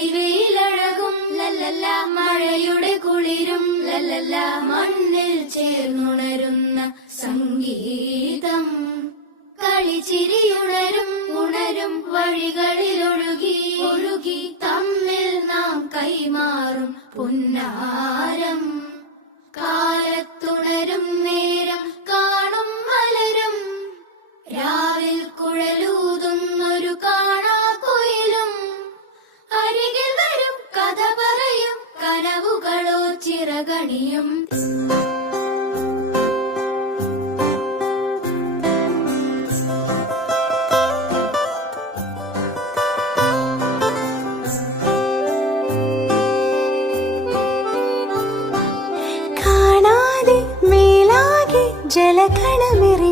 പൊടിവെയിലഴകും ലല്ലല്ല, മഴയുടെ കുളിരും ലല്ലല്ല, മണ്ണിൽ ചേർന്നുണരുന്ന സംഗീതം. കളിച്ചിരിയുണരും ഉണരും വഴികളിലൊഴുകി ഒഴുകി തമ്മിൽ നാം കൈമാറും പുന്നാരം. കാലത്തുണരും നേരം കാണും മലരും, രാവിൽ കുഴലൂതുന്നൊരു കാണാക്കുയിലും. അരികിൽ വരും കഥ പറയും കനവുകളോ ചിറകണിയും. ജലകണമിറി